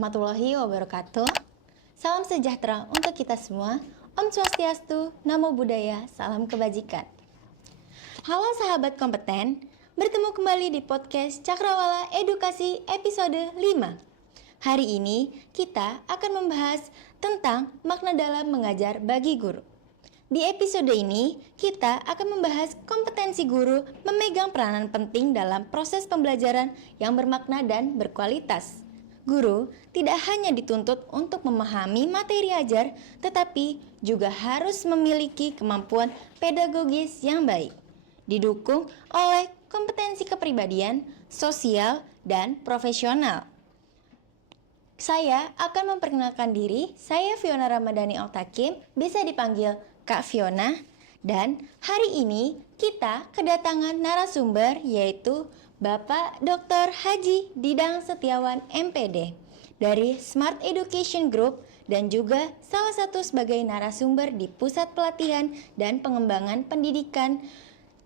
warahmatullahi wabarakatuh. Salam sejahtera untuk kita semua. Om Swastiastu, Namo Buddhaya, salam kebajikan. Halo sahabat kompeten, bertemu kembali di podcast Cakrawala Edukasi episode 5. Hari ini kita akan membahas tentang makna dalam mengajar bagi guru. Di episode ini, kita akan membahas kompetensi guru memegang peranan penting dalam proses pembelajaran yang bermakna dan berkualitas. Guru tidak hanya dituntut untuk memahami materi ajar, tetapi juga harus memiliki kemampuan pedagogis yang baik, didukung oleh kompetensi kepribadian, sosial, dan profesional. Saya akan memperkenalkan diri, saya Fiona Ramadhani Oktakim, bisa dipanggil Kak Fiona, dan hari ini kita kedatangan narasumber yaitu Bapak Dr. Haji Didang Setiawan MPD dari Smart Education Group dan juga salah satu sebagai narasumber di Pusat Pelatihan dan Pengembangan Pendidikan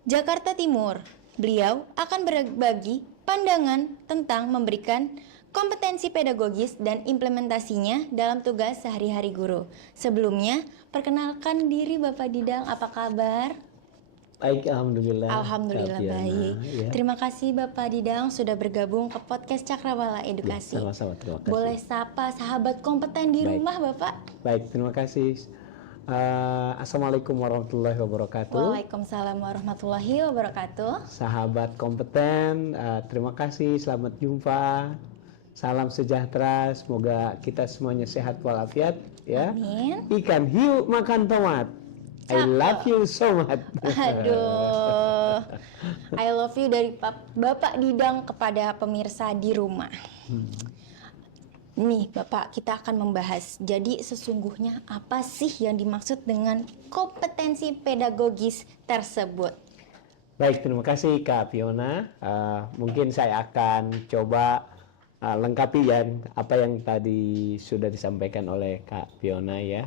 Jakarta Timur. Beliau akan berbagi pandangan tentang memberikan kompetensi pedagogis dan implementasinya dalam tugas sehari-hari guru. Sebelumnya, perkenalkan diri Bapak Didang, apa kabar? Baik, Alhamdulillah. Alhamdulillah baik. Ya. Terima kasih Bapak Didang sudah bergabung ke podcast Cakrawala Edukasi. Ya, sama-sama, terima kasih. Boleh sapa sahabat kompeten di rumah Bapak? Baik, terima kasih. Assalamualaikum warahmatullahi wabarakatuh. Waalaikumsalam warahmatullahi wabarakatuh. Sahabat kompeten, terima kasih, selamat jumpa. Salam sejahtera, semoga kita semuanya sehat walafiat ya. Amin. Ikan hiu makan tomat. I love you so much. Aduh, I love you dari Bapak Didang kepada pemirsa di rumah. Nih Bapak, kita akan membahas. Jadi sesungguhnya apa sih yang dimaksud dengan kompetensi pedagogis tersebut? Baik, terima kasih Kak Fiona. Mungkin saya akan coba lengkapi ya apa yang tadi sudah disampaikan oleh Kak Fiona ya,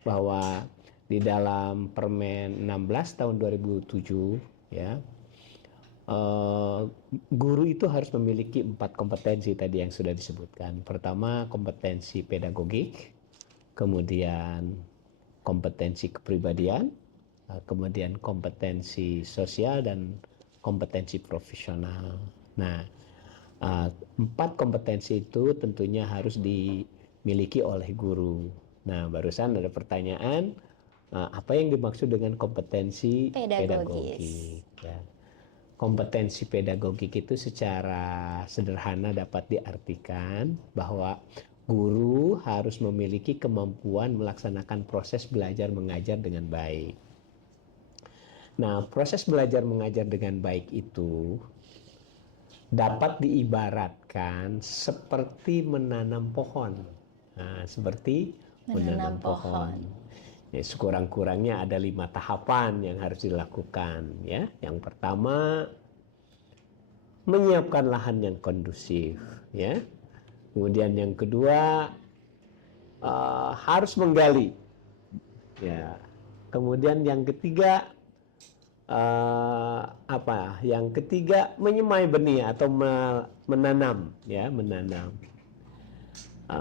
bahwa di dalam Permen 16 tahun 2007 ya, guru itu harus memiliki 4 kompetensi tadi yang sudah disebutkan. Pertama, kompetensi pedagogik, kemudian kompetensi kepribadian, kemudian kompetensi sosial dan kompetensi profesional. Nah, 4 kompetensi itu tentunya harus dimiliki oleh guru. Nah, barusan ada pertanyaan, apa yang dimaksud dengan kompetensi pedagogik? Ya. Kompetensi pedagogik itu secara sederhana dapat diartikan bahwa guru harus memiliki kemampuan melaksanakan proses belajar mengajar dengan baik. Nah, proses belajar mengajar dengan baik itu dapat diibaratkan seperti menanam pohon. Nah, seperti menanam pohon. Ya, sekurang-kurangnya ada 5 tahapan yang harus dilakukan. Ya, yang pertama, menyiapkan lahan yang kondusif. Ya, kemudian yang kedua, harus menggali. Ya, kemudian yang ketiga, yang ketiga menyemai benih atau menanam ya,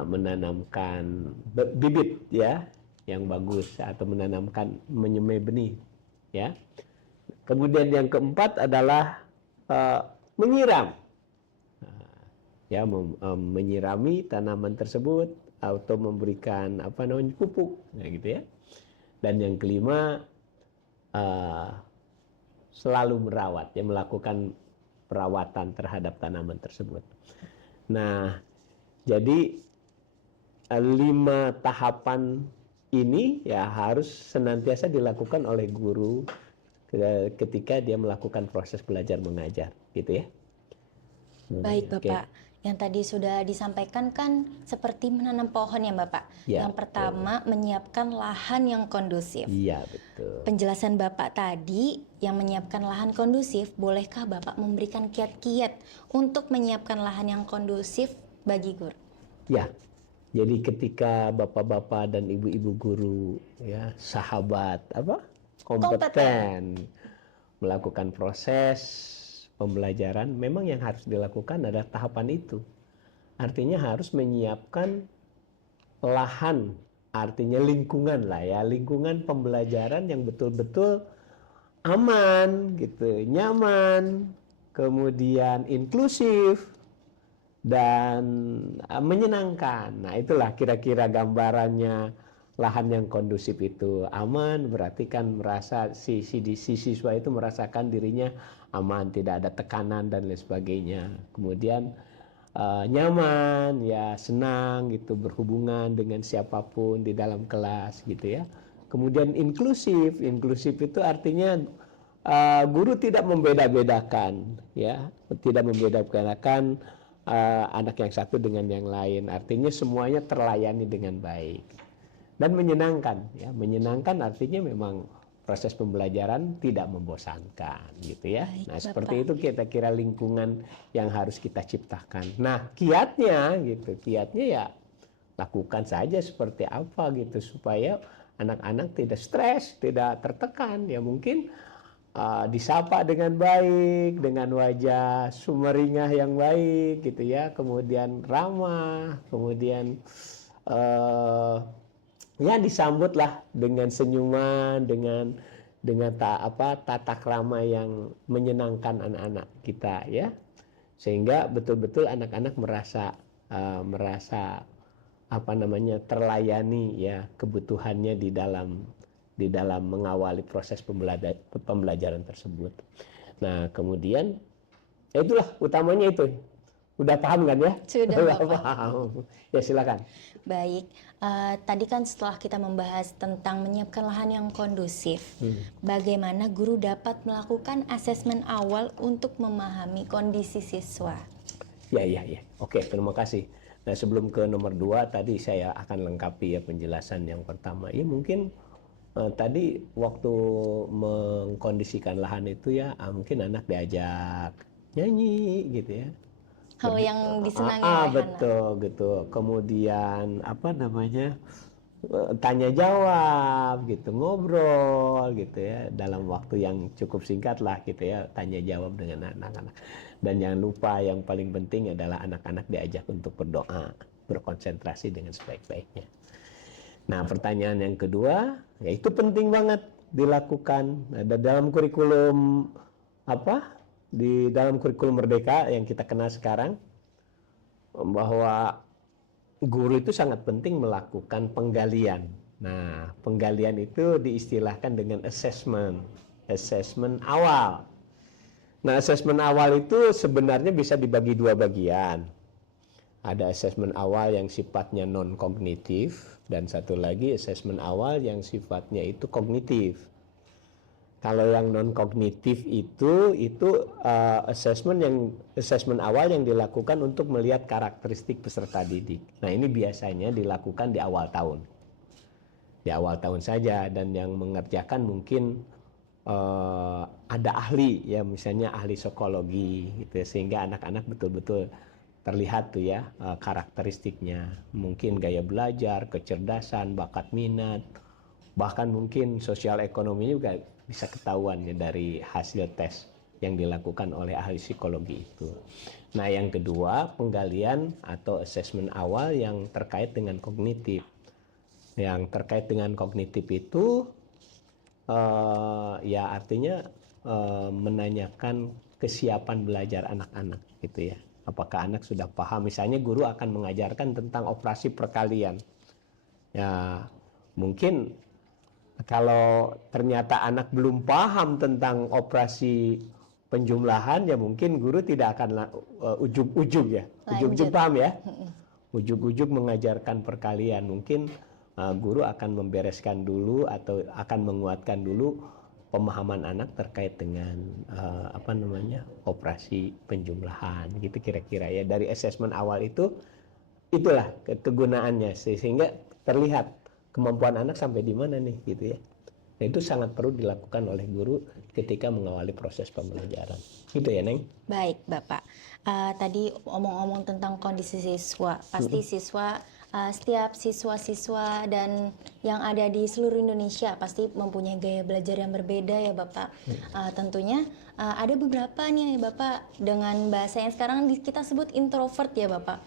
menanamkan bibit ya yang bagus, atau menyemai benih ya. Kemudian yang keempat adalah menyiram ya, menyirami tanaman tersebut atau memberikan pupuk ya, gitu ya. Dan yang kelima, selalu merawat, ya, melakukan perawatan terhadap tanaman tersebut. Nah, jadi 5 tahapan ini ya harus senantiasa dilakukan oleh guru ketika dia melakukan proses belajar mengajar, gitu ya. Baik Bapak. Yang tadi sudah disampaikan kan seperti menanam pohon ya Bapak. Ya, yang pertama menyiapkan lahan yang kondusif. Iya, betul. Penjelasan Bapak tadi yang menyiapkan lahan kondusif, bolehkah Bapak memberikan kiat-kiat untuk menyiapkan lahan yang kondusif bagi guru? Ya, jadi ketika bapak-bapak dan ibu-ibu guru ya, sahabat kompeten melakukan proses pembelajaran, memang yang harus dilakukan adalah tahapan itu. artinya harus menyiapkan lahan, artinya lingkungan lah ya, lingkungan pembelajaran yang betul-betul aman gitu, nyaman, kemudian inklusif dan menyenangkan. Nah, itulah kira-kira gambarannya lahan yang kondusif itu. Aman berarti kan merasa si siswa itu merasakan dirinya aman, tidak ada tekanan dan lain sebagainya. Kemudian nyaman, ya senang gitu berhubungan dengan siapapun di dalam kelas gitu ya. Kemudian inklusif, inklusif itu artinya guru tidak membeda-bedakan, ya, tidak membeda-bedakan anak yang satu dengan yang lain. Artinya semuanya terlayani dengan baik dan menyenangkan, ya. Menyenangkan artinya memang proses pembelajaran tidak membosankan gitu ya. Baik, Nah, Bapak. seperti itu kira-kira lingkungan yang harus kita ciptakan. Nah, kiatnya gitu. Kiatnya ya lakukan saja seperti apa gitu supaya anak-anak tidak stres, tidak tertekan. Ya mungkin disapa dengan baik, dengan wajah sumringah yang baik gitu ya. Kemudian ramah, kemudian ya disambutlah dengan senyuman, dengan tata krama yang menyenangkan anak-anak kita ya, sehingga betul-betul anak-anak merasa terlayani ya kebutuhannya di dalam mengawali proses pembelajaran tersebut. Nah, kemudian itulah utamanya itu. Udah paham kan ya? Sudah, Bapak. Paham. Ya silakan. Baik, tadi kan setelah kita membahas tentang menyiapkan lahan yang kondusif, bagaimana guru dapat melakukan asesmen awal untuk memahami kondisi siswa? Ya. Oke, terima kasih. Nah, sebelum ke nomor 2, tadi saya akan lengkapi ya penjelasan yang pertama. Ya mungkin tadi waktu mengkondisikan lahan itu ya, mungkin anak diajak nyanyi gitu ya. Hal yang disenangi oleh betul anak. gitu. Kemudian tanya jawab gitu, ngobrol gitu ya dalam waktu yang cukup singkat lah gitu ya, tanya jawab dengan anak-anak. Dan jangan lupa yang paling penting adalah anak-anak diajak untuk berdoa, berkonsentrasi dengan sebaik-baiknya. Nah, pertanyaan yang kedua, ya itu penting banget dilakukan. Ada dalam kurikulum di dalam kurikulum Merdeka yang kita kenal sekarang, bahwa guru itu sangat penting melakukan penggalian. Nah, penggalian itu diistilahkan dengan assessment awal. Nah, assessment awal itu sebenarnya bisa dibagi 2 bagian. Ada assessment awal yang sifatnya non-kognitif, dan satu lagi assessment awal yang sifatnya itu kognitif. Kalau yang non-kognitif itu assessment awal yang dilakukan untuk melihat karakteristik peserta didik. Nah, ini biasanya dilakukan di awal tahun. Di awal tahun saja, dan yang mengerjakan mungkin ada ahli ya, misalnya ahli psikologi gitu ya, sehingga anak-anak betul-betul terlihat tuh ya karakteristiknya. Mungkin gaya belajar, kecerdasan, bakat minat, bahkan mungkin sosial ekonomi juga bisa ketahuan ya dari hasil tes yang dilakukan oleh ahli psikologi itu. Nah, yang kedua, penggalian atau assessment awal yang terkait dengan kognitif. Yang terkait dengan kognitif itu ya artinya menanyakan kesiapan belajar anak-anak gitu ya. Apakah anak sudah paham? Misalnya guru akan mengajarkan tentang operasi perkalian. Ya, mungkin kalau ternyata anak belum paham tentang operasi penjumlahan, ya mungkin guru tidak akan ujug-ujug ya. Ujug-ujug paham ya? Ujug-ujug mengajarkan perkalian. Mungkin guru akan membereskan dulu atau akan menguatkan dulu pemahaman anak terkait dengan operasi penjumlahan gitu kira-kira ya. Dari assessment awal itulah kegunaannya, sehingga terlihat kemampuan anak sampai di mana nih gitu ya. Nah, itu sangat perlu dilakukan oleh guru ketika mengawali proses pembelajaran. Gitu ya, Neng? Baik, Bapak. Tadi omong-omong tentang kondisi siswa, pasti siswa setiap siswa-siswa dan yang ada di seluruh Indonesia pasti mempunyai gaya belajar yang berbeda ya Bapak. Tentunya ada beberapa nih ya Bapak dengan bahasa yang sekarang kita sebut introvert ya Bapak.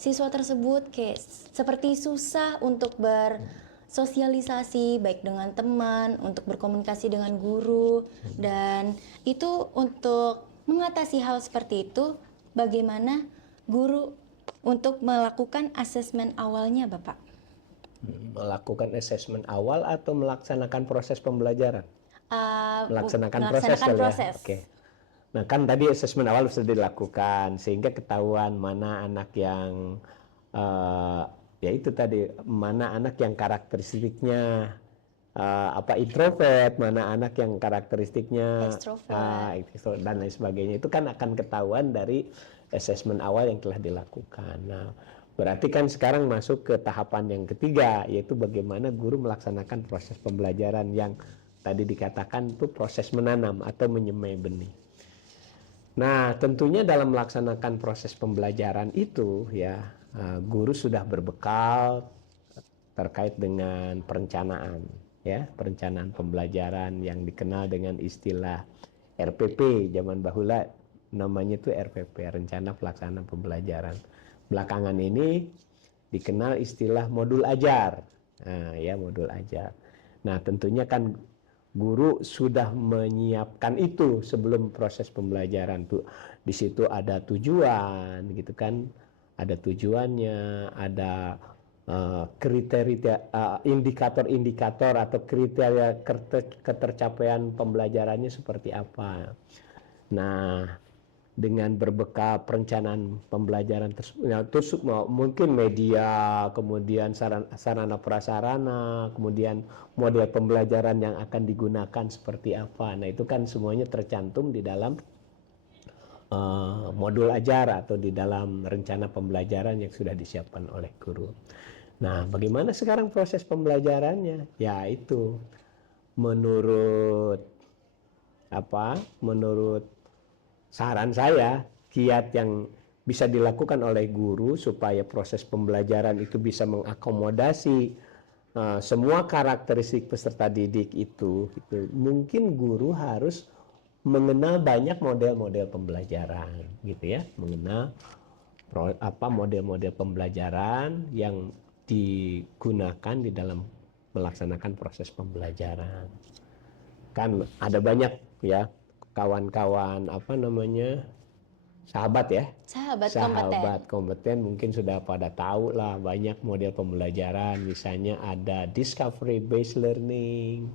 Siswa tersebut kayak seperti susah untuk bersosialisasi baik dengan teman, untuk berkomunikasi dengan guru, dan itu untuk mengatasi hal seperti itu bagaimana guru untuk melakukan asesmen awalnya Bapak? Melakukan asesmen awal atau melaksanakan proses pembelajaran? Melaksanakan proses. Ya. Oke. Nah kan tadi asesmen awal sudah dilakukan sehingga ketahuan mana anak yang ya itu tadi, mana anak yang karakteristiknya introvert, mana anak yang karakteristiknya extrovert dan lain sebagainya. Itu kan akan ketahuan dari asesmen awal yang telah dilakukan. Nah, berarti kan sekarang masuk ke tahapan yang ketiga, yaitu bagaimana guru melaksanakan proses pembelajaran yang tadi dikatakan itu proses menanam atau menyemai benih. Nah, tentunya dalam melaksanakan proses pembelajaran itu ya, guru sudah berbekal terkait dengan perencanaan, ya, perencanaan pembelajaran yang dikenal dengan istilah RPP. Zaman bahula namanya itu RPP, Rencana Pelaksanaan Pembelajaran. Belakangan ini dikenal istilah modul ajar. Nah, ya, modul ajar. Nah, tentunya kan guru sudah menyiapkan itu sebelum proses pembelajaran tuh. Di situ ada tujuan, gitu kan? Ada tujuannya, ada kriteria, indikator-indikator atau kriteria ketercapaian pembelajarannya seperti apa. Nah, dengan berbekal perencanaan pembelajaran tersebut, mungkin media, kemudian sarana prasarana, kemudian model pembelajaran yang akan digunakan seperti apa. Nah, itu kan semuanya tercantum di dalam modul ajar atau di dalam rencana pembelajaran yang sudah disiapkan oleh guru. Nah, bagaimana sekarang proses pembelajarannya? Ya, itu menurut saran saya, kiat yang bisa dilakukan oleh guru supaya proses pembelajaran itu bisa mengakomodasi semua karakteristik peserta didik itu, mungkin guru harus mengenal banyak model-model pembelajaran, gitu ya, mengenal model-model pembelajaran yang digunakan di dalam melaksanakan proses pembelajaran. Kan ada banyak ya kawan-kawan sahabat kompeten mungkin sudah pada tahu lah banyak model pembelajaran. Misalnya ada discovery based learning,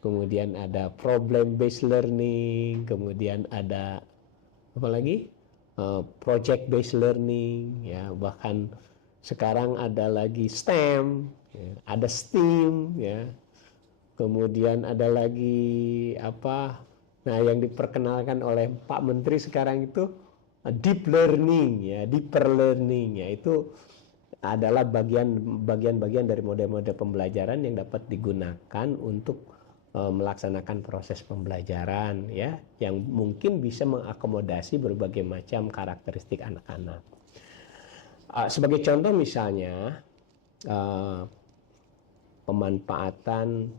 kemudian ada problem based learning, kemudian ada apa lagi, project based learning, ya, bahkan sekarang ada lagi STEM, ya, ada STEAM, ya, kemudian ada lagi nah yang diperkenalkan oleh Pak Menteri sekarang itu deep learning, ya, deeper learning, ya, itu adalah bagian-bagian dari model-model pembelajaran yang dapat digunakan untuk melaksanakan proses pembelajaran, ya, yang mungkin bisa mengakomodasi berbagai macam karakteristik anak-anak. Sebagai contoh misalnya pemanfaatan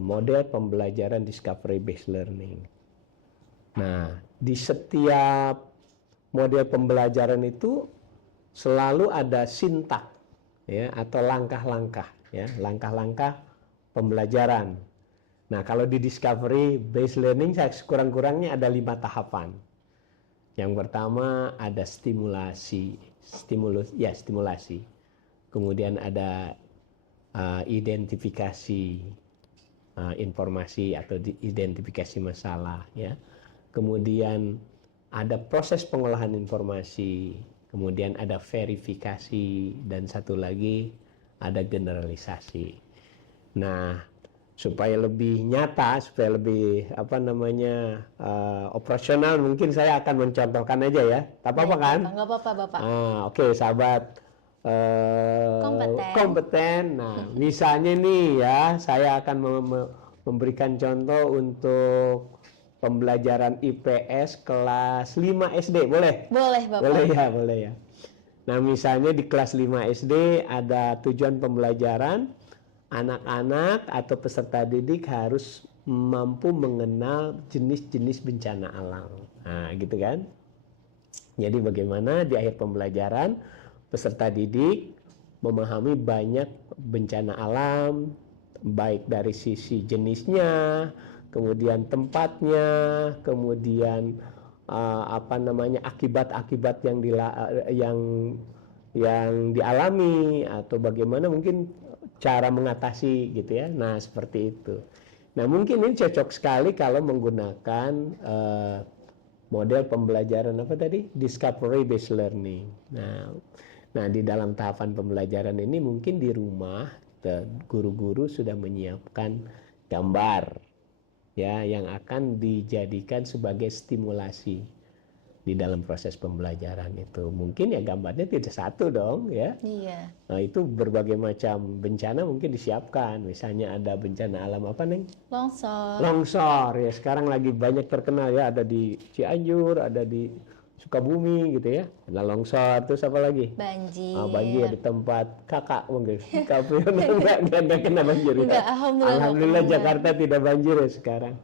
model pembelajaran discovery based learning. Nah, di setiap model pembelajaran itu selalu ada sintak, ya, atau langkah-langkah, ya, langkah-langkah pembelajaran. Nah, kalau di discovery based learning kurang-kurangnya ada 5 tahapan. Yang pertama ada stimulasi. Kemudian ada identifikasi informasi atau identifikasi masalah, ya. Kemudian ada proses pengolahan informasi, kemudian ada verifikasi, dan satu lagi ada generalisasi. Nah, supaya lebih nyata, supaya lebih operasional, mungkin saya akan mencontohkan aja ya. Tak apa-apa kan? Nggak apa-apa Bapak. Oke, sahabat kompeten. Nah, misalnya nih ya, saya akan memberikan contoh untuk pembelajaran IPS kelas 5 SD, boleh? Boleh Bapak. Boleh ya. Nah, misalnya di kelas 5 SD ada tujuan pembelajaran, anak-anak atau peserta didik harus mampu mengenal jenis-jenis bencana alam. Nah, gitu kan? Jadi bagaimana di akhir pembelajaran peserta didik memahami banyak bencana alam, baik dari sisi jenisnya, kemudian tempatnya, kemudian akibat-akibat yang dialami, atau bagaimana mungkin cara mengatasi gitu ya. Nah, seperti itu. Nah, mungkin ini cocok sekali kalau menggunakan model pembelajaran apa tadi? Discovery based learning. Nah, di dalam tahapan pembelajaran ini mungkin di rumah guru-guru sudah menyiapkan gambar ya yang akan dijadikan sebagai stimulasi di dalam proses pembelajaran itu. Mungkin ya gambarnya tidak satu dong ya. Iya. Nah, itu berbagai macam bencana mungkin disiapkan. Misalnya ada bencana alam apa, Neng? Longsor. Longsor ya, sekarang lagi banyak terkenal ya, ada di Cianjur, ada di Sukabumi gitu ya. Ada longsor, terus apa lagi? Banjir. Banjir di tempat kakak mungkin. Kamu enggak kena banjir ya? Enggak, Alhamdulillah enggak. Jakarta tidak banjir ya sekarang.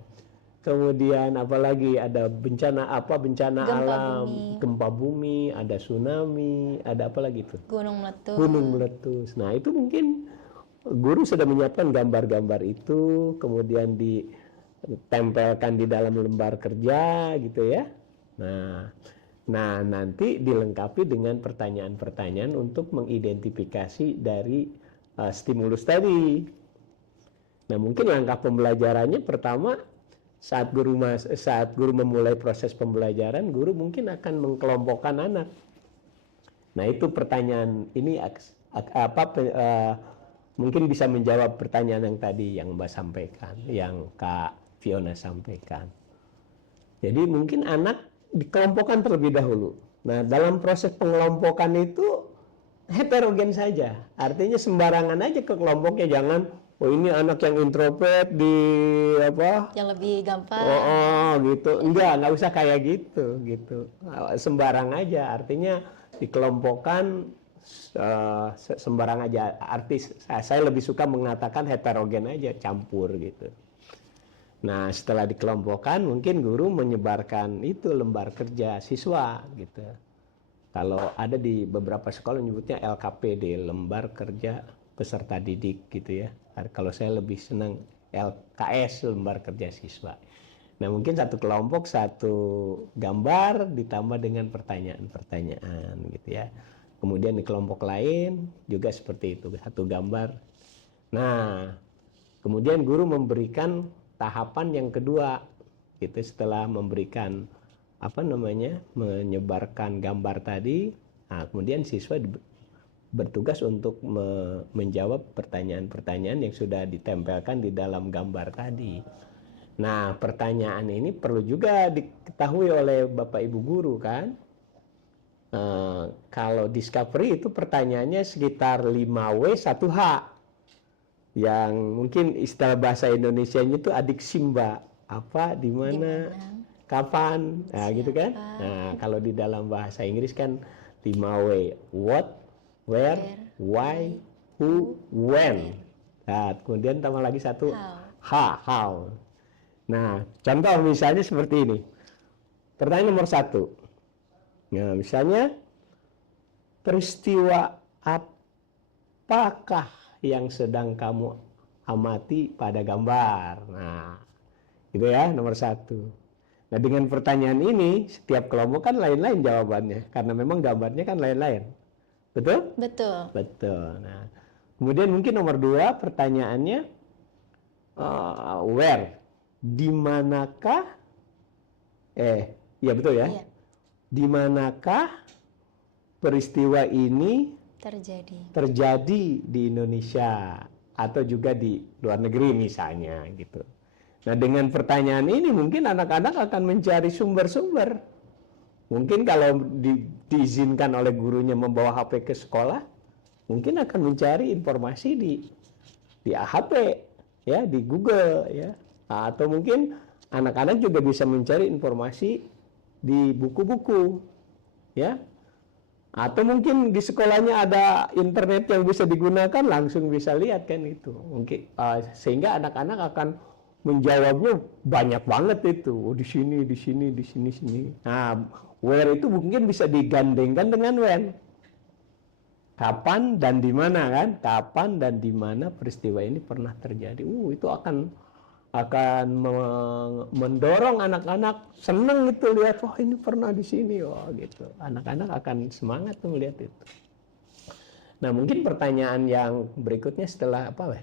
Kemudian apalagi ada bencana Gempa alam, bumi. gempa bumi, ada tsunami, ada apa lagi tuh? Gunung meletus. Gunung meletus. Nah, itu mungkin guru sudah menyiapkan gambar-gambar itu, kemudian ditempelkan di dalam lembar kerja gitu ya. Nah, nanti dilengkapi dengan pertanyaan-pertanyaan untuk mengidentifikasi dari stimulus tadi. Nah, mungkin langkah pembelajarannya pertama, saat guru memulai proses pembelajaran, guru mungkin akan mengkelompokkan anak. Nah, itu pertanyaan ini mungkin bisa menjawab pertanyaan yang tadi yang Mbak sampaikan, yang Kak Fiona sampaikan. Jadi mungkin anak dikelompokkan terlebih dahulu. Nah, dalam proses pengelompokan itu heterogen saja. Artinya sembarangan aja ke kelompoknya, jangan ini anak yang introvert yang lebih gampang. Gitu. Enggak usah kayak gitu. Sembarang aja. Artinya dikelompokkan sembarang aja. Saya lebih suka mengatakan heterogen aja, campur gitu. Nah, setelah dikelompokkan, mungkin guru menyebarkan itu lembar kerja siswa gitu. Kalau ada di beberapa sekolah menyebutnya LKPD, lembar kerja peserta didik gitu ya. Kalau saya lebih senang LKS, lembar kerja siswa. Nah, mungkin satu kelompok satu gambar ditambah dengan pertanyaan-pertanyaan gitu ya. Kemudian di kelompok lain juga seperti itu, satu gambar. Nah, kemudian guru memberikan tahapan yang kedua gitu, setelah memberikan menyebarkan gambar tadi. Nah, kemudian siswa bertugas untuk menjawab pertanyaan-pertanyaan yang sudah ditempelkan di dalam gambar tadi. Nah, pertanyaan ini perlu juga diketahui oleh Bapak Ibu guru kan. Kalau discovery itu pertanyaannya sekitar 5W 1H. Yang mungkin istilah bahasa Indonesianya itu adik simba, apa, di mana, kapan, nah gitu kan. Nah, kalau di dalam bahasa Inggris kan 5W, what, where, why, who, when. Nah, kemudian tambah lagi satu how. Nah, contoh misalnya seperti ini. Pertanyaan nomor 1. Nah, misalnya peristiwa apakah yang sedang kamu amati pada gambar. Nah, itu ya nomor 1. Nah, dengan pertanyaan ini setiap kelompok kan lain-lain jawabannya karena memang gambarnya kan lain-lain. Betul? Betul. Nah, kemudian mungkin nomor 2 pertanyaannya where, di manakah? Ya betul ya. Di manakah peristiwa ini terjadi di Indonesia atau juga di luar negeri misalnya gitu. Nah, dengan pertanyaan ini mungkin anak-anak akan mencari sumber-sumber. Mungkin kalau diizinkan oleh gurunya membawa HP ke sekolah, mungkin akan mencari informasi di HP ya, di Google ya. Atau mungkin anak-anak juga bisa mencari informasi di buku-buku ya. Atau mungkin di sekolahnya ada internet yang bisa digunakan, langsung bisa lihat kan itu. Mungkin sehingga anak-anak akan menjawabnya banyak banget itu. Oh, di sini, di sini, di sini, sini. Nah, where itu mungkin bisa digandengkan dengan when. Kapan dan di mana kan? Kapan dan di mana peristiwa ini pernah terjadi. Itu akan mendorong anak-anak seneng itu lihat, wah ini pernah di sini, wah gitu. Anak-anak akan semangat tuh melihat itu. Nah, mungkin pertanyaan yang berikutnya setelah apa ya?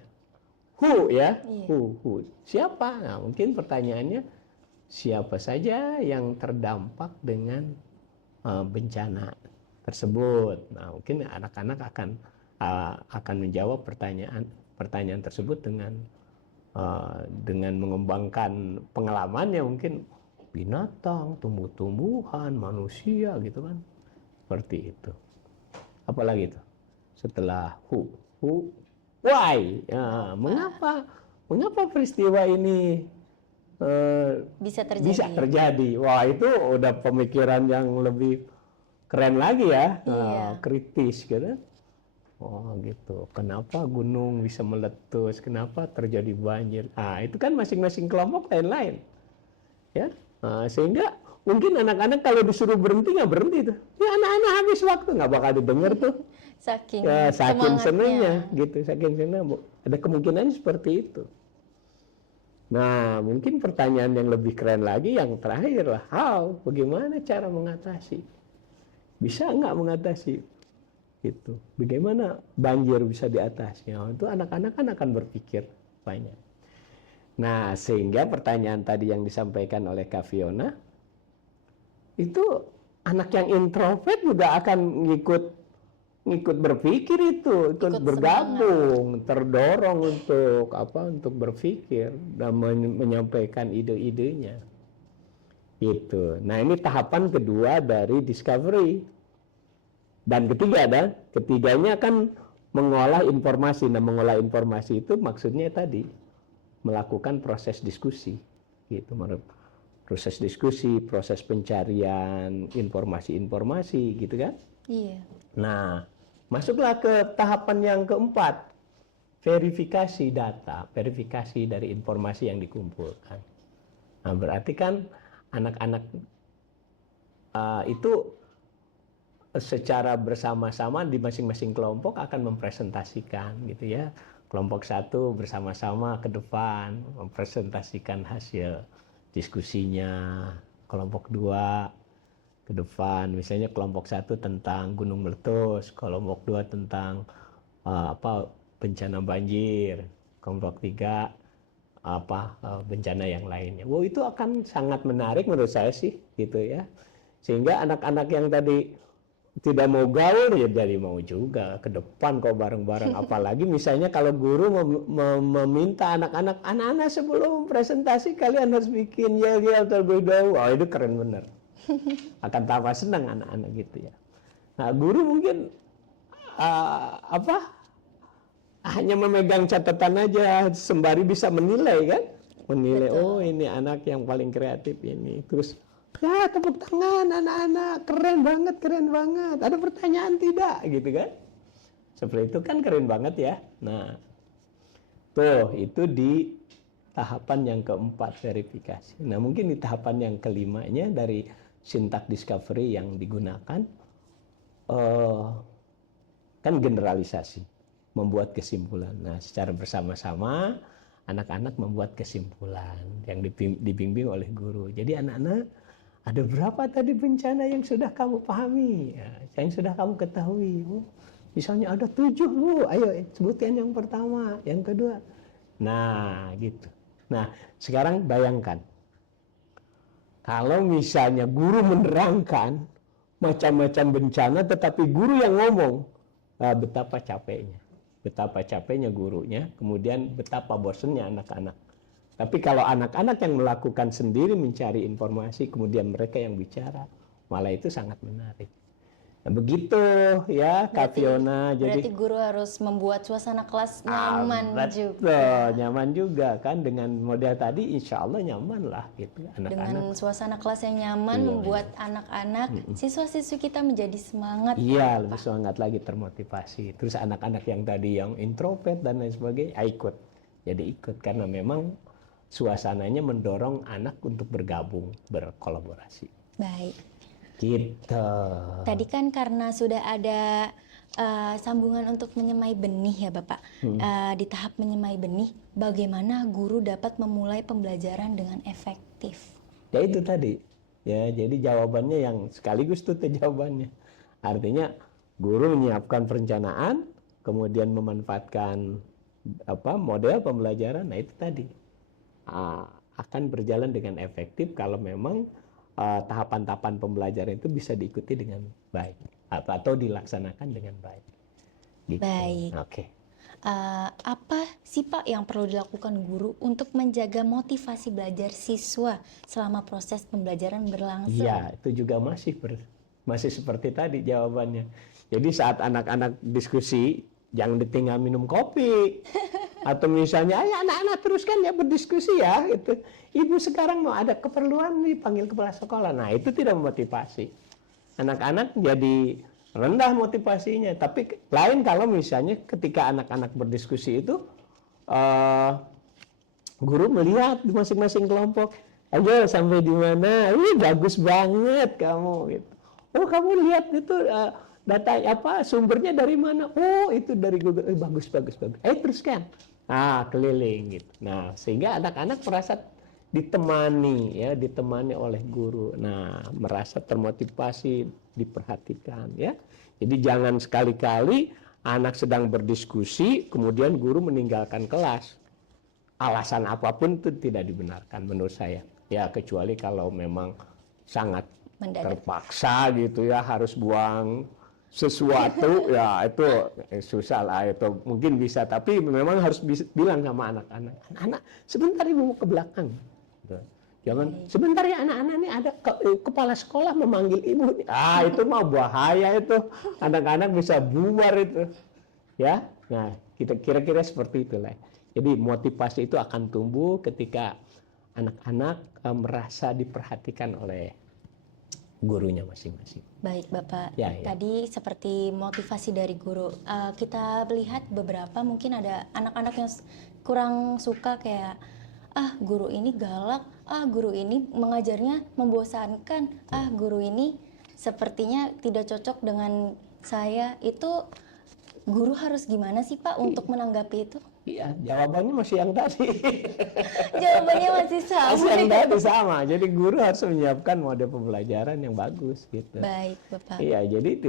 Who ya? Iya. Who? Siapa? Nah, mungkin pertanyaannya siapa saja yang terdampak dengan bencana tersebut. Nah, mungkin anak-anak akan menjawab pertanyaan tersebut dengan mengembangkan pengalamannya, mungkin binatang, tumbuh-tumbuhan, manusia gitu kan. Seperti itu. Apalagi itu? Setelah who, why? Ya, mengapa peristiwa ini Bisa bisa terjadi. terjadi? Wah, itu udah pemikiran yang lebih keren lagi ya. Iya. Kritis gitu. Oh gitu, kenapa gunung bisa meletus, kenapa terjadi banjir. Itu kan masing-masing kelompok lain-lain. Ya, sehingga mungkin anak-anak kalau disuruh berhenti nggak berhenti tuh. Ya anak-anak habis waktu, nggak bakal didengar tuh. Saking Ya, saking semangatnya. senengnya gitu, saking seneng. Ada kemungkinan seperti itu. Nah, mungkin pertanyaan yang lebih keren lagi yang terakhir lah, bagaimana cara mengatasi? Bisa nggak mengatasi? Gitu. Bagaimana banjir bisa diatasi? Itu anak-anak kan akan berpikir banyak. Nah, sehingga pertanyaan tadi yang disampaikan oleh Kak Fiona, itu anak yang introvert juga akan ngikut berpikir itu, ikut bergabung, terdorong untuk berpikir dan menyampaikan ide-idenya. Itu. Nah, ini tahapan kedua dari discovery. Dan ketiganya kan mengolah informasi. Nah, mengolah informasi itu maksudnya tadi melakukan proses diskusi, gitu. Proses diskusi, proses pencarian informasi-informasi, gitu kan? Iya. Nah, masuklah ke tahapan yang keempat, verifikasi data, verifikasi dari informasi yang dikumpulkan. Nah, berarti kan anak-anak itu secara bersama-sama di masing-masing kelompok akan mempresentasikan gitu ya. Kelompok satu bersama-sama ke depan mempresentasikan hasil diskusinya. Kelompok dua ke depan, misalnya kelompok satu tentang gunung meletus, kelompok dua tentang bencana banjir, kelompok tiga bencana yang lainnya. Itu akan sangat menarik menurut saya sih gitu ya. Sehingga anak-anak yang tadi tidak mau gaul ya jadi mau juga ke depan kok bareng-bareng. Apalagi misalnya kalau guru meminta anak-anak sebelum presentasi kalian harus bikin yel-yel terlebih dahulu. Itu keren bener. Akan tambah senang anak-anak gitu ya. Nah, guru mungkin hanya memegang catatan aja sembari bisa menilai kan? Menilai. Betul. Ini anak yang paling kreatif ini. Terus ya, tepuk tangan anak-anak, keren banget. Ada pertanyaan tidak, gitu kan? Seperti itu kan keren banget ya. Nah, tuh itu di tahapan yang keempat, verifikasi. Nah, mungkin di tahapan yang kelimanya dari syntax discovery yang digunakan, kan generalisasi, membuat kesimpulan. Nah, secara bersama-sama anak-anak membuat kesimpulan yang dibimbing oleh guru. Jadi anak-anak, ada berapa tadi bencana yang sudah kamu pahami, yang sudah kamu ketahui? Misalnya ada 7, Bu. Ayo sebutkan yang pertama, yang kedua. Nah, gitu. Nah, sekarang bayangkan. Kalau misalnya guru menerangkan macam-macam bencana, tetapi guru yang ngomong, betapa capeknya. Betapa capeknya gurunya, kemudian betapa bosennya anak-anak. Tapi kalau anak-anak yang melakukan sendiri mencari informasi, kemudian mereka yang bicara, malah itu sangat menarik. Nah, begitu ya Kak Fiona. Berarti guru harus membuat suasana kelas nyaman betul, juga. nyaman juga kan dengan model tadi, insya Allah nyaman lah gitu anak-anak. Dengan suasana kelas yang nyaman membuat anak-anak, siswa-siswi kita menjadi semangat. Iya, lebih semangat lagi, termotivasi. Terus anak-anak yang tadi yang introvert dan lain sebagainya, ikut. Jadi ikut karena memang suasananya mendorong anak untuk bergabung, berkolaborasi. Baik. Gitu. Tadi kan karena sudah ada sambungan untuk menyemai benih ya Bapak. Di tahap menyemai benih, bagaimana guru dapat memulai pembelajaran dengan efektif? Ya itu tadi. Ya, jadi jawabannya yang sekaligus itu jawabannya. Artinya guru menyiapkan perencanaan, kemudian memanfaatkan model pembelajaran. Nah itu tadi akan berjalan dengan efektif kalau memang tahapan-tahapan pembelajaran itu bisa diikuti dengan baik atau dilaksanakan dengan baik. Gitu. Baik. Oke. Apa sih Pak yang perlu dilakukan guru untuk menjaga motivasi belajar siswa selama proses pembelajaran berlangsung? Iya, itu juga masih seperti tadi jawabannya. Jadi saat anak-anak diskusi, jangan ditinggal minum kopi. Atau misalnya, ayo anak-anak teruskan ya berdiskusi ya. Gitu. Ibu sekarang mau ada keperluan nih, panggil kepala sekolah. Nah itu tidak memotivasi. Anak-anak jadi rendah motivasinya. Tapi lain kalau misalnya ketika anak-anak berdiskusi itu, guru melihat di masing-masing kelompok, ayo sampai di mana, ini bagus banget kamu. Gitu. Oh kamu lihat itu data sumbernya dari mana? Oh itu dari Google. Bagus. Teruskan. Nah, keliling gitu. Nah, sehingga anak-anak merasa ditemani oleh guru. Nah, merasa termotivasi, diperhatikan ya. Jadi jangan sekali-kali anak sedang berdiskusi kemudian guru meninggalkan kelas. Alasan apapun itu tidak dibenarkan menurut saya. Ya, kecuali kalau memang sangat terpaksa gitu ya, harus buang sesuatu ya itu susah lah, itu mungkin bisa, tapi memang harus bilang sama anak-anak sebentar ibu mau ke belakang, jangan sebentar ya anak-anak ini ada kepala sekolah memanggil ibu, itu mah bahaya itu, anak-anak bisa bubar itu ya. Nah kita kira-kira seperti itulah. Jadi motivasi itu akan tumbuh ketika anak-anak merasa diperhatikan oleh gurunya masing-masing. Baik Bapak, ya. Tadi seperti motivasi dari guru, kita lihat beberapa mungkin ada anak-anak yang kurang suka kayak guru ini galak, guru ini mengajarnya membosankan, guru ini sepertinya tidak cocok dengan saya. Itu guru harus gimana sih Pak untuk menanggapi itu? Iya, jawabannya masih yang tadi. Jawabannya masih sama. Masih yang tadi sama. Jadi guru harus menyiapkan model pembelajaran yang bagus gitu. Baik, Bapak. Iya, jadi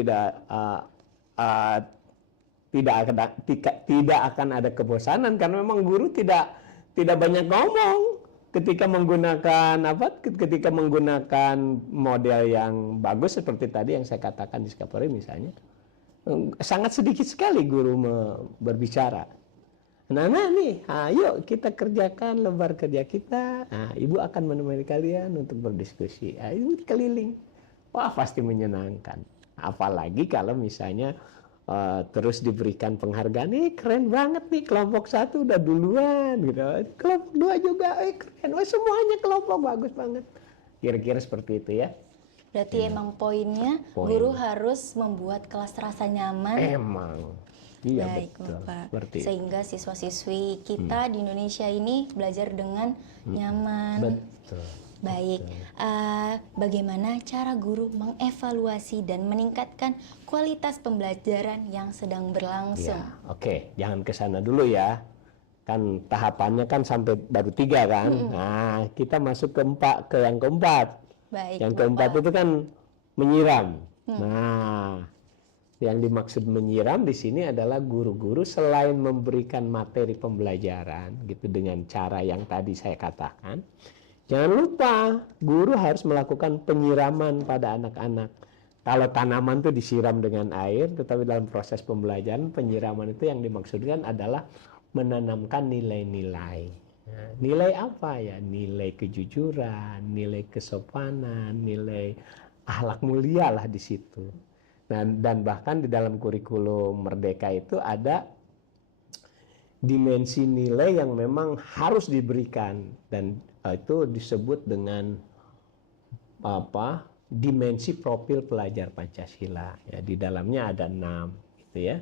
tidak akan ada kebosanan karena memang guru tidak banyak ngomong ketika menggunakan model yang bagus seperti tadi yang saya katakan di Skapori misalnya. Sangat sedikit sekali guru berbicara. Nah nih, ayo kita kerjakan lembar kerja kita. Nah, ibu akan menemani kalian untuk berdiskusi. Ibu keliling. Wah, pasti menyenangkan. Apalagi kalau misalnya terus diberikan penghargaan. Keren banget nih, kelompok 1 udah duluan gitu. Kelompok 2 juga keren. Wah, semuanya kelompok bagus banget. Kira-kira seperti itu ya. Berarti emang poinnya guru harus membuat kelas terasa nyaman. Emang. Iya, baik, betul. Bapak. Sehingga siswa-siswi kita di Indonesia ini belajar dengan nyaman. Betul. Baik. Bagaimana cara guru mengevaluasi dan meningkatkan kualitas pembelajaran yang sedang berlangsung? Ya, oke. Jangan ke sana dulu ya. Kan tahapannya kan sampai baru 3 kan. Nah, kita masuk ke yang keempat. Baik, yang keempat itu kan menyiram. Nah, yang dimaksud menyiram di sini adalah guru-guru selain memberikan materi pembelajaran gitu dengan cara yang tadi saya katakan, jangan lupa guru harus melakukan penyiraman pada anak-anak. Kalau tanaman itu disiram dengan air, tetapi dalam proses pembelajaran penyiraman itu yang dimaksudkan adalah menanamkan nilai-nilai. Nah, nilai apa ya? Nilai kejujuran, nilai kesopanan, nilai akhlak mulia lah di situ. Nah, dan bahkan di dalam kurikulum Merdeka itu ada dimensi nilai yang memang harus diberikan, dan itu disebut dengan dimensi profil pelajar Pancasila. Ya, di dalamnya ada 6 gitu ya.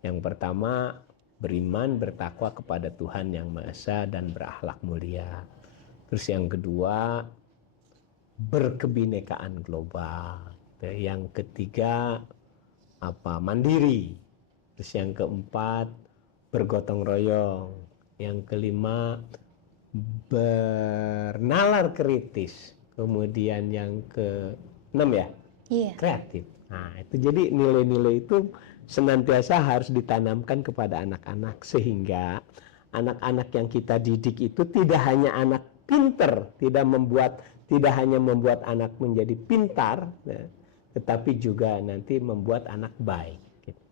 Yang pertama, beriman bertakwa kepada Tuhan Yang Maha Esa dan berakhlak mulia. Terus yang kedua, berkebinekaan global. Yang ketiga, mandiri. Terus yang keempat, bergotong royong. Yang kelima, bernalar kritis. Kemudian yang ke-6 ya, kreatif. Nah, itu jadi nilai-nilai itu senantiasa harus ditanamkan kepada anak-anak, sehingga anak-anak yang kita didik itu tidak hanya anak pinter, tidak hanya membuat anak menjadi pintar, tetapi juga nanti membuat anak baik,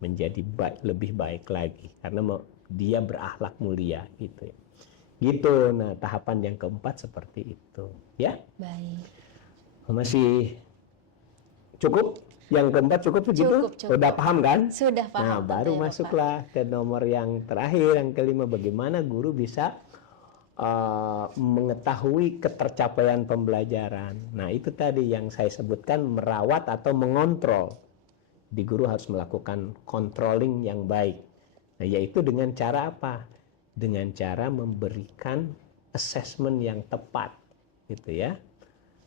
menjadi lebih baik lagi, karena dia berakhlak mulia gitu ya. Gitu. Nah, tahapan yang keempat seperti itu, ya. Baik. Masih cukup? Yang keempat cukup begitu? Cukup. Sudah paham kan? Sudah paham. Nah, baru masuklah ke nomor yang terakhir, yang kelima, bagaimana guru bisa mengetahui ketercapaian pembelajaran. Nah, itu tadi yang saya sebutkan, merawat atau mengontrol. Di guru harus melakukan controlling yang baik. Nah, yaitu dengan cara apa? Dengan cara memberikan assessment yang tepat, gitu ya.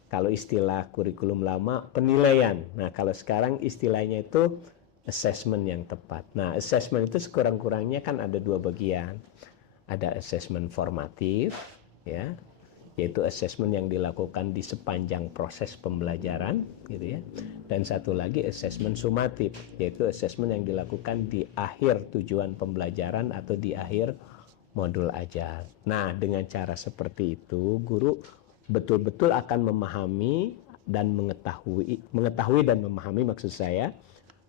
Kalau istilah kurikulum lama, penilaian. Nah, kalau sekarang istilahnya itu assessment yang tepat. Nah, assessment itu sekurang-kurangnya kan ada 2 bagian. Ada assessment formatif, ya, yaitu assessment yang dilakukan di sepanjang proses pembelajaran, gitu ya. Dan satu lagi assessment sumatif, yaitu assessment yang dilakukan di akhir tujuan pembelajaran atau di akhir modul ajar. Nah, dengan cara seperti itu, guru betul-betul akan memahami dan mengetahui dan memahami, maksud saya,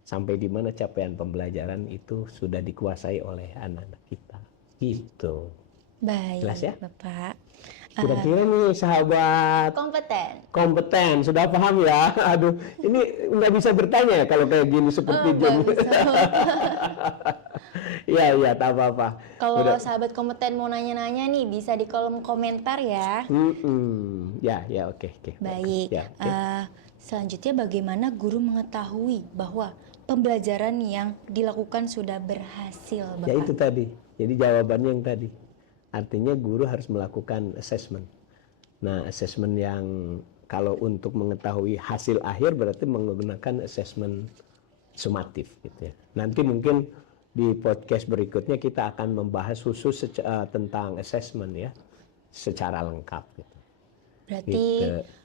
sampai di mana capaian pembelajaran itu sudah dikuasai oleh anak-anak kita. Gitu. Baik, jelas ya, Bapak. Kira-kira nih sahabat kompeten sudah paham ya? Aduh, ini nggak bisa bertanya ya kalau kayak gini seperti Jom. Iya, tak apa-apa. Kalau sahabat kompeten mau nanya-nanya nih, bisa di kolom komentar ya. Ya, oke. Baik. Ya, selanjutnya, bagaimana guru mengetahui bahwa pembelajaran yang dilakukan sudah berhasil, Bapak? Ya, itu tadi. Jadi jawabannya yang tadi. Artinya guru harus melakukan assessment. Nah, assessment yang kalau untuk mengetahui hasil akhir berarti menggunakan assessment sumatif gitu ya. Nanti mungkin di podcast berikutnya kita akan membahas khusus tentang assessment ya, secara lengkap gitu. Berarti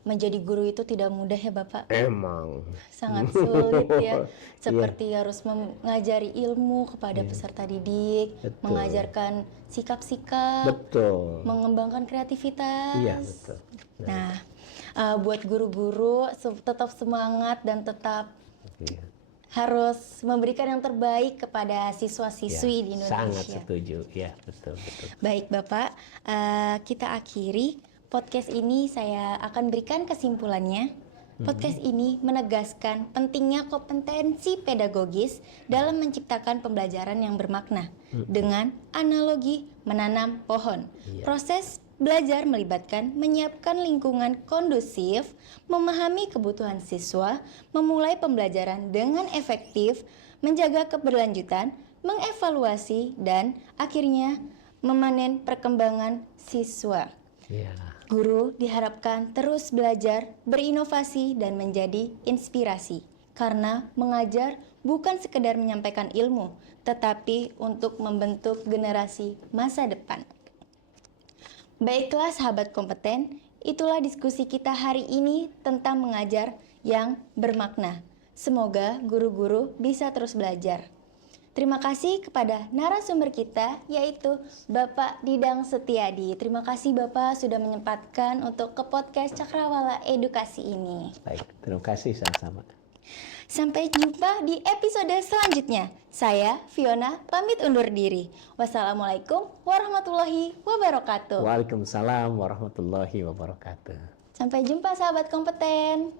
menjadi guru itu tidak mudah ya, Bapak? Emang sangat sulit ya. Seperti harus mengajari ilmu kepada peserta didik, mengajarkan sikap-sikap, mengembangkan kreativitas. Iya, betul. Nah, buat guru-guru tetap semangat dan tetap harus memberikan yang terbaik kepada siswa-siswi di Indonesia. Sangat setuju, ya, betul. Baik, Bapak, kita akhiri podcast ini. Saya akan berikan kesimpulannya. Podcast ini menegaskan pentingnya kompetensi pedagogis dalam menciptakan pembelajaran yang bermakna dengan analogi menanam pohon. Proses belajar melibatkan menyiapkan lingkungan kondusif, memahami kebutuhan siswa, memulai pembelajaran dengan efektif, menjaga keberlanjutan, mengevaluasi, dan akhirnya memanen perkembangan siswa. Guru diharapkan terus belajar, berinovasi, dan menjadi inspirasi. Karena mengajar bukan sekedar menyampaikan ilmu, tetapi untuk membentuk generasi masa depan. Baiklah sahabat kompeten, itulah diskusi kita hari ini tentang mengajar yang bermakna. Semoga guru-guru bisa terus belajar. Terima kasih kepada narasumber kita, yaitu Bapak Didang Setiadi. Terima kasih Bapak sudah menyempatkan untuk ke podcast Cakrawala Edukasi ini. Baik, terima kasih sama-sama. Sampai jumpa di episode selanjutnya. Saya, Fiona, pamit undur diri. Wassalamualaikum warahmatullahi wabarakatuh. Waalaikumsalam warahmatullahi wabarakatuh. Sampai jumpa sahabat kompeten.